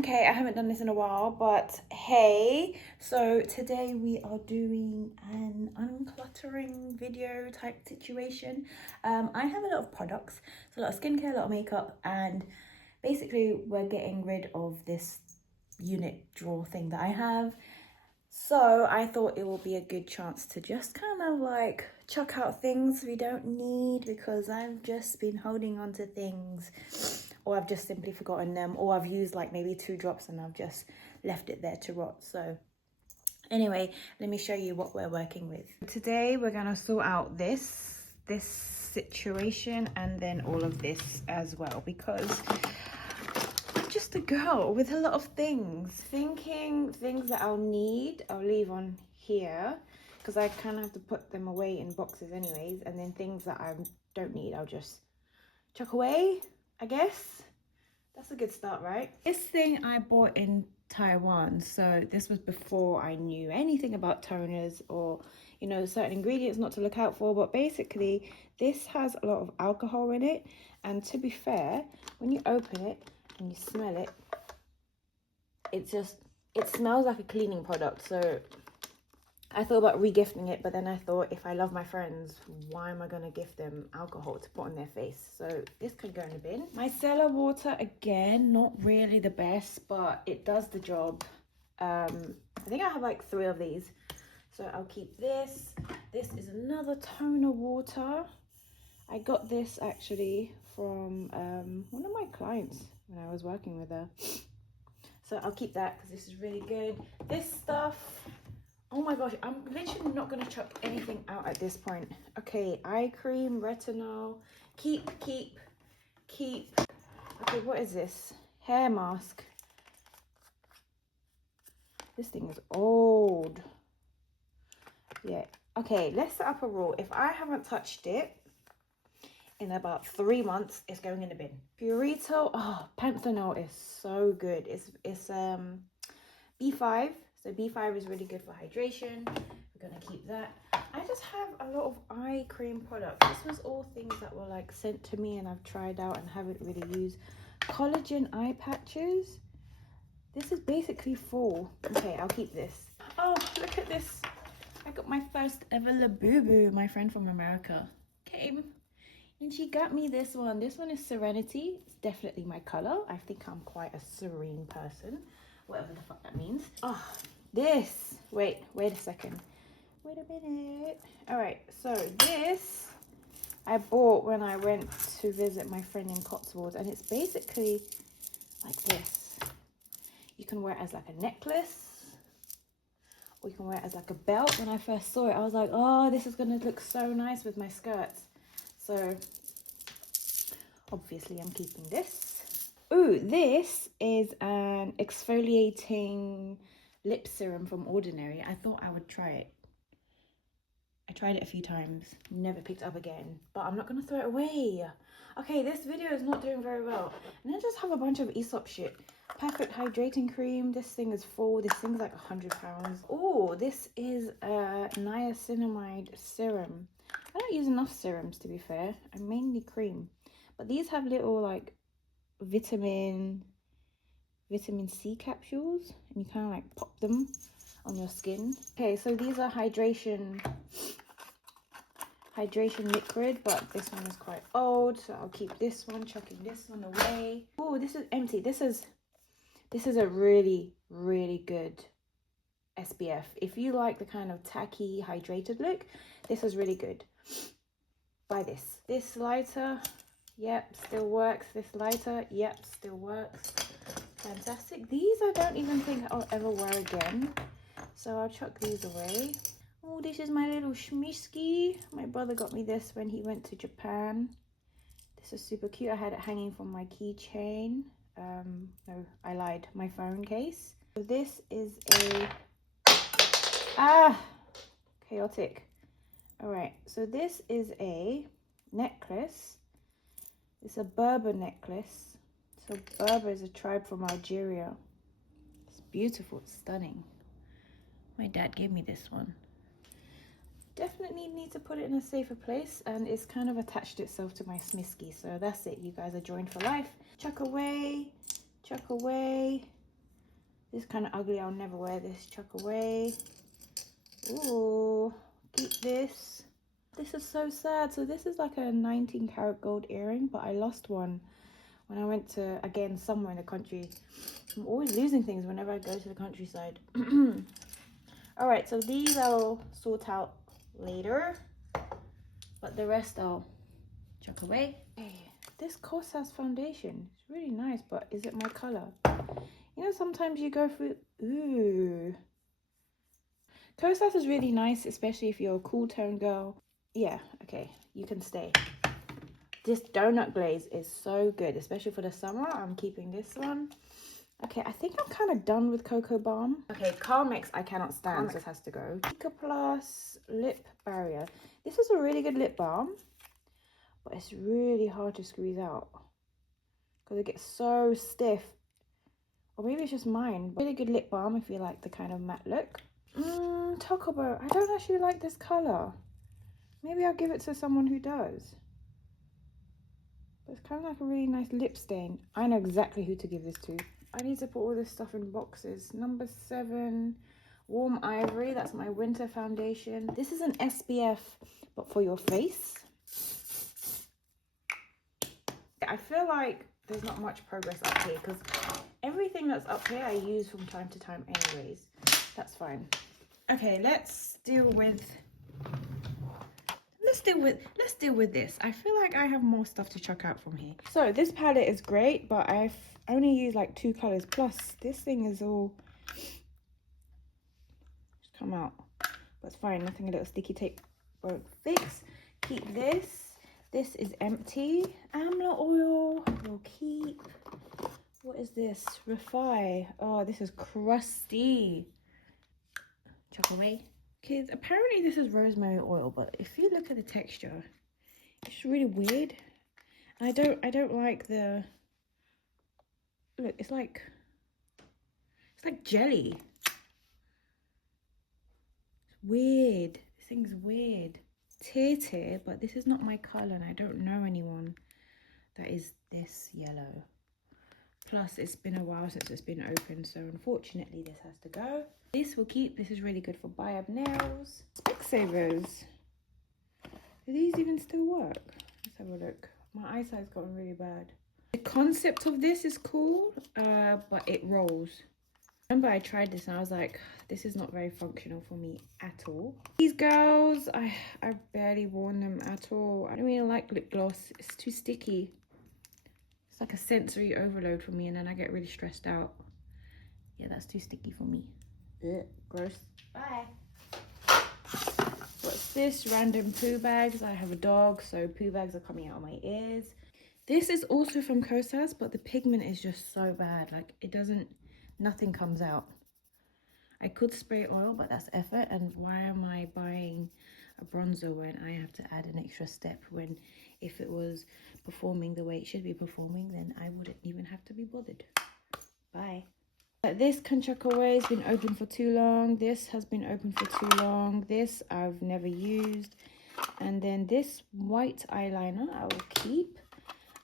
Okay, I haven't done this in a while, but hey, so today we are doing an uncluttering video type situation. I have a lot of products, so a lot of skincare, a lot of makeup, and basically we're getting rid of this unit drawer thing that I have. So I thought it will be a good chance to just kind of like chuck out things we don't need, because I've just been holding on to things, or I've just simply forgotten them, or I've used like maybe 2 drops and I've just left it there to rot. So anyway, let me show you what we're working with. Today we're gonna sort out this situation and then all of this as well, because I'm just a girl with a lot of things. Things that I'll need, I'll leave on here, because I kind of have to put them away in boxes anyways, and then things that I don't need, I'll just chuck away, I guess. That's a good start, right? This thing I bought in Taiwan, so this was before I knew anything about toners or, you know, certain ingredients not to look out for. But basically this has a lot of alcohol in it, and to be fair, when you open it and you smell it, it smells like a cleaning product. So I thought about regifting it, but then I thought, if I love my friends, why am I going to gift them alcohol to put on their face? So this could go in the bin. Micellar water, again, not really the best, but it does the job. I think I have like 3 of these, so I'll keep this. This is another toner water. I got this actually from one of my clients when I was working with her. So I'll keep that because this is really good. This stuff, oh my gosh, I'm literally not going to chuck anything out at this point. Okay, eye cream, retinol, keep. Okay, what is this? Hair mask. This thing is old. Yeah, okay, let's set up a rule. If I haven't touched it in about 3 months, it's going in the bin. Purito, oh, panthenol is so good. It's B5. So B5 is really good for hydration. We're gonna keep that. I just have a lot of eye cream products. This was all things that were like sent to me and I've tried out and haven't really used. Collagen eye patches. This is basically full. Okay, I'll keep this. Oh, look at this. I got my first ever Labubu. My friend from America came and she got me this one. This one is Serenity. It's definitely my color. I think I'm quite a serene person, whatever the fuck that means. Oh, this, wait a second, wait a minute. All right, so this I bought when I went to visit my friend in Cotswolds, and it's basically like this. You can wear it as like a necklace, or you can wear it as like a belt. When I first saw it, I was like, oh, this is gonna look so nice with my skirts. So obviously I'm keeping this. Ooh, this is an exfoliating lip serum from Ordinary. I thought I would try it. I tried it a few times, never picked up again, but I'm not gonna throw it away. Okay, this video is not doing very well. And I just have a bunch of Aesop shit. Perfect hydrating cream. This thing is full. This thing's like £100. Oh, this is a niacinamide serum. I don't use enough serums, to be fair. I mainly cream, but these have little like vitamin C capsules, and you kind of like pop them on your skin. Okay, so these are hydration liquid, but this one is quite old, so I'll keep this one, chucking this one away. Oh, this is empty. This is a really good SPF. If you like the kind of tacky hydrated look, this is really good. Buy this. This lighter, yep, still works. This lighter, yep, still works. Fantastic. These I don't even think I'll ever wear again, so I'll chuck these away. Oh, this is my little shmishki. My brother got me this when he went to Japan. This is super cute. I had it hanging from my keychain. No, I lied, my phone case. So this is a chaotic. All right, so this is a necklace. It's a Berber necklace. So Berber is a tribe from Algeria. It's beautiful, it's stunning. My dad gave me this one. Definitely need to put it in a safer place, and it's kind of attached itself to my smisky. So that's it, you guys are joined for life. Chuck away, chuck away. This is kind of ugly. I'll never wear this. Chuck away. Ooh, keep this. This is so sad. So this is like a 19 karat gold earring, but I lost one when I went to, again, somewhere in the country. I'm always losing things whenever I go to the countryside. All right, so these I'll sort out later, but the rest I'll chuck away. Hey, this Kosas foundation is really nice, but is it my color? You know, sometimes you go through, ooh. Kosas is really nice, especially if you're a cool tone girl. Yeah, okay, you can stay. This donut glaze is so good, especially for the summer. I'm keeping this one. Okay, I think I'm kind of done with Cocoa Balm. Okay, Carmex I cannot stand, so this has to go. Pica Plus Lip Barrier. This is a really good lip balm, but it's really hard to squeeze out because it gets so stiff. Or maybe it's just mine. But really good lip balm if you like the kind of matte look. Taco. I don't actually like this color. Maybe I'll give it to someone who does. But it's kind of like a really nice lip stain. I know exactly who to give this to. I need to put all this stuff in boxes. Number 7, Warm Ivory. That's my winter foundation. This is an SPF, but for your face. I feel like there's not much progress up here because everything that's up here I use from time to time anyways. That's fine. Okay, let's deal with this. I feel like I have more stuff to chuck out from here. So this palette is great, but I've only used like 2 colors. Plus this thing is all just come out. But it's fine, nothing a little sticky tape won't fix. Keep this. This is empty. Amla oil will keep. What is this? Refi. Oh, this is crusty. Chuck away. Okay, apparently this is rosemary oil, but if you look at the texture, it's really weird. And I don't like the look. It's like jelly. It's weird. This thing's weird. Tirtir, but this is not my color, and I don't know anyone that is this yellow. Plus, it's been a while since it's been opened, so unfortunately this has to go. This will keep. This is really good for Abib nails. Specsavers. Do these even still work? Let's have a look. My eyesight's gotten really bad. The concept of this is cool, but it rolls. Remember I tried this and I was like, this is not very functional for me at all. These girls, I've barely worn them at all. I don't really like lip gloss. It's too sticky. It's like a sensory overload for me, and then I get really stressed out. Yeah, that's too sticky for me. Ugh, gross. Bye. What's this? Random poo bags. I have a dog, so poo bags are coming out of my ears. This is also from Kosas, but the pigment is just so bad. Like, it doesn't, nothing comes out. I could spray oil, but that's effort. And why am I buying a bronzer when I have to add an extra step, when if it was performing the way it should be performing, then I wouldn't even have to be bothered. Bye. This can chuck away. It's been open for too long. This has been open for too long. This I've never used. And then this white eyeliner I will keep.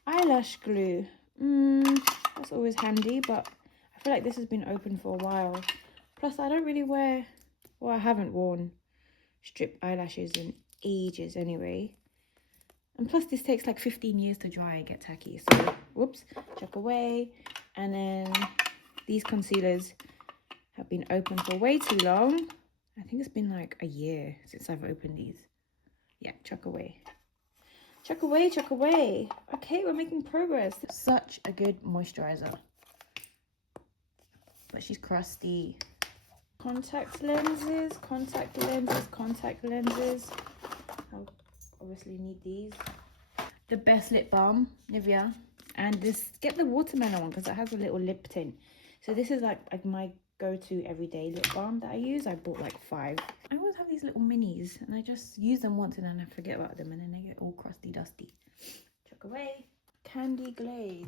Eyelash glue. That's always handy, but I feel like this has been open for a while. Plus, I don't really wear, well, I haven't worn strip eyelashes in ages anyway. And plus, this takes like 15 years to dry and get tacky. So, whoops, chuck away. And then these concealers have been open for way too long. I think it's been like a year since I've opened these. Yeah, chuck away. Chuck away, chuck away. Okay, we're making progress. Such a good moisturizer. But she's crusty. Contact lenses, contact lenses, contact lenses. I'll obviously need these. The best lip balm, Nivea. And this, get the watermelon one because it has a little lip tint. So this is like my go-to everyday lip balm that I use. I bought like 5. I always have these little minis and I just use them once and then I forget about them and then they get all crusty dusty. Chuck away. Candy Glaze.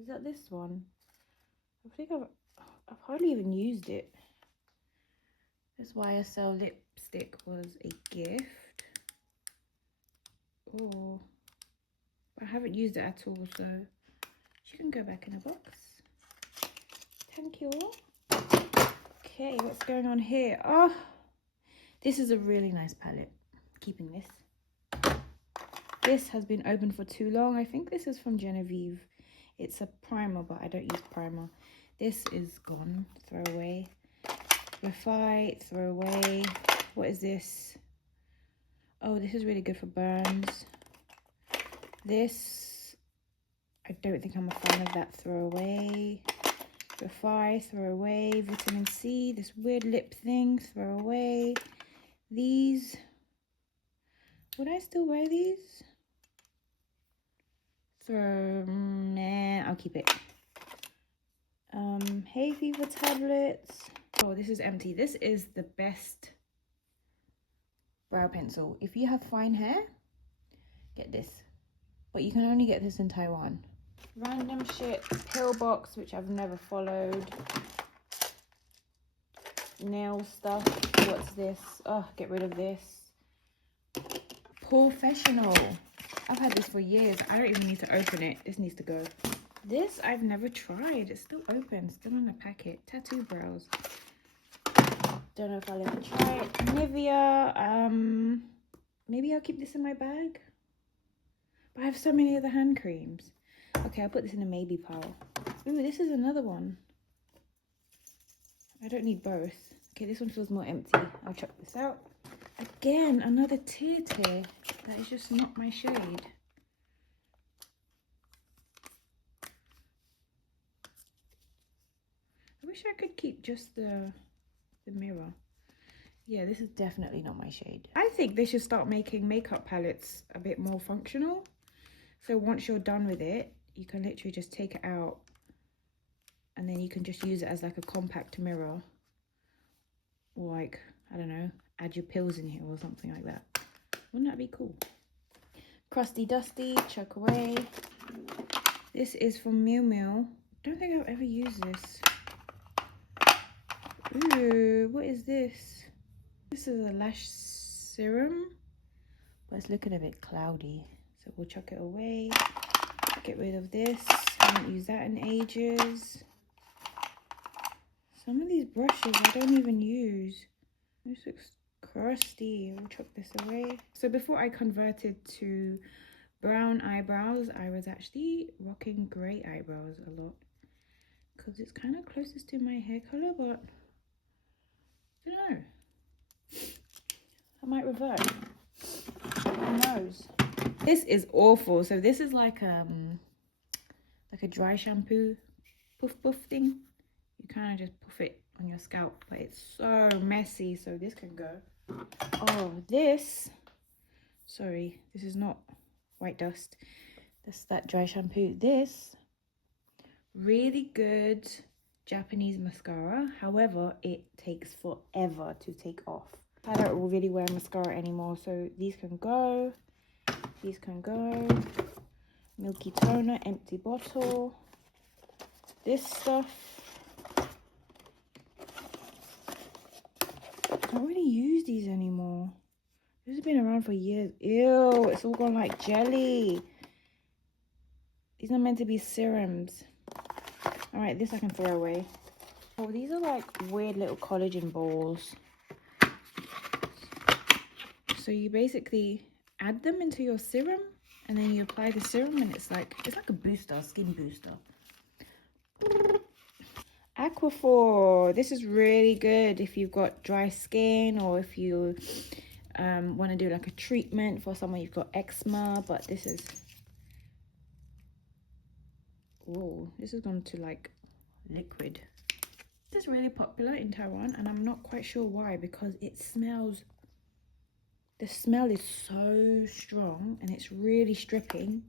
Is that this one? I think I've hardly even used it. This YSL lipstick was a gift. Oh, I haven't used it at all, so she can go back in a box. Thank you. Okay, what's going on here? Oh, this is a really nice palette. Keeping this. This has been open for too long. I think this is from Genevieve. It's a primer, but I don't use primer. This is gone. Throw away. Refy, throw away. What is this? Oh, this is really good for burns. This, I don't think I'm a fan of that. Throw away. Refy, throw away. Vitamin C, this weird lip thing, throw away. These, would I still wear these? Nah, I'll keep it. Hay fever tablets. Oh, this is empty. This is the best brow pencil. If you have fine hair, get this. But you can only get this in Taiwan. Random shit. Pillbox, which I've never followed. Nail stuff. What's this? Oh, get rid of this. Professional. I've had this for years. I don't even need to open it. This needs to go. This I've never tried. It's still open, still in the packet. Tattoo brows. Don't know if I'll ever try it. Nivea. Maybe I'll keep this in my bag. But I have so many other hand creams. Okay, I'll put this in a maybe pile. Ooh, this is another one. I don't need both. Okay, this one feels more empty. I'll chuck this out. Again, another tirtir. That is just not my shade. I wish I could keep just the mirror. Yeah, this is definitely not my shade. I think they should start making makeup palettes a bit more functional. So once you're done with it, you can literally just take it out and then you can just use it as like a compact mirror. Or like, I don't know, add your pills in here or something like that. Wouldn't that be cool? Crusty Dusty, chuck away. This is from Miu Miu. Don't think I've ever used this. Ooh, what is this? This is a lash serum, but it's looking a bit cloudy. So we'll chuck it away. Get rid of this. I haven't used that in ages. Some of these brushes I don't even use. This looks crusty. We'll chuck this away. So before I converted to brown eyebrows, I was actually rocking grey eyebrows a lot because it's kind of closest to my hair color, but I don't know. I might revert. Who knows? This is awful. So this is like a dry shampoo poof thing. You kind of just poof it on your scalp, but it's so messy. So this can go. Oh, this. Sorry, this is not white dust. That's that dry shampoo. This really good Japanese mascara. However, it takes forever to take off. I don't really wear mascara anymore, so these can go. These can go. Milky toner, empty bottle. This stuff. I don't really use these anymore. This has been around for years. Ew, it's all gone like jelly. These are meant to be serums. All right, this I can throw away. Oh, these are like weird little collagen balls. So you basically add them into your serum and then you apply the serum and it's like a booster, skin booster. Aquaphor. This is really good if you've got dry skin or if you want to do like a treatment for someone you've got eczema, but this is, whoa, this has gone to like liquid. This is really popular in Taiwan and I'm not quite sure why, because it smells, the smell is so strong and it's really stripping.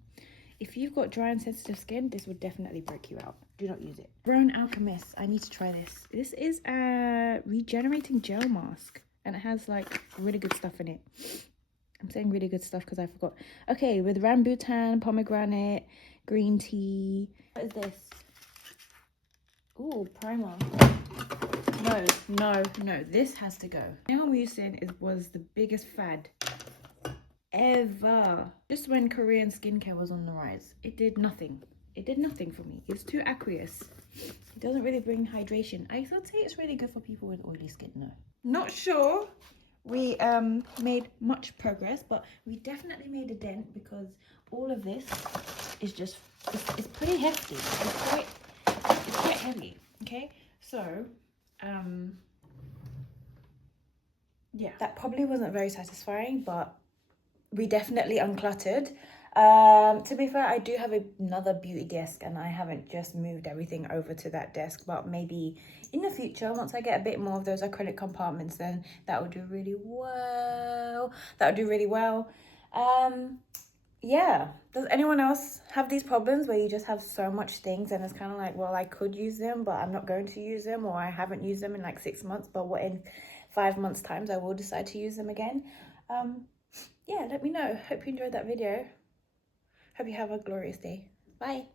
If you've got dry and sensitive skin, this would definitely break you out. Do not use it. Brown Alchemist. I need to try this. This is a regenerating gel mask and it has like really good stuff in it. I'm saying really good stuff because I forgot. Okay, with rambutan, pomegranate, green tea. What is this? Ooh, primer. No, this has to go. Nail mucin was the biggest fad ever. Just when Korean skincare was on the rise, it did nothing. it did nothing for me. It's too aqueous. It doesn't really bring hydration. I would say it's really good for people with oily skin though. Not sure we made much progress, but we definitely made a dent because all of this is just, it's pretty hefty. It's quite heavy, okay? So, yeah, that probably wasn't very satisfying, but we definitely uncluttered. To be fair, I do have another beauty desk and I haven't just moved everything over to that desk, but maybe in the future, once I get a bit more of those acrylic compartments, then that would do really well. That would do really well. Yeah, does anyone else have these problems where you just have so much things and it's kind of like, well, I could use them, but I'm not going to use them, or I haven't used them in like 6 months, but what, in 5 months times I will decide to use them again? Yeah, let me know. Hope you enjoyed that video. Hope you have a glorious day. Bye.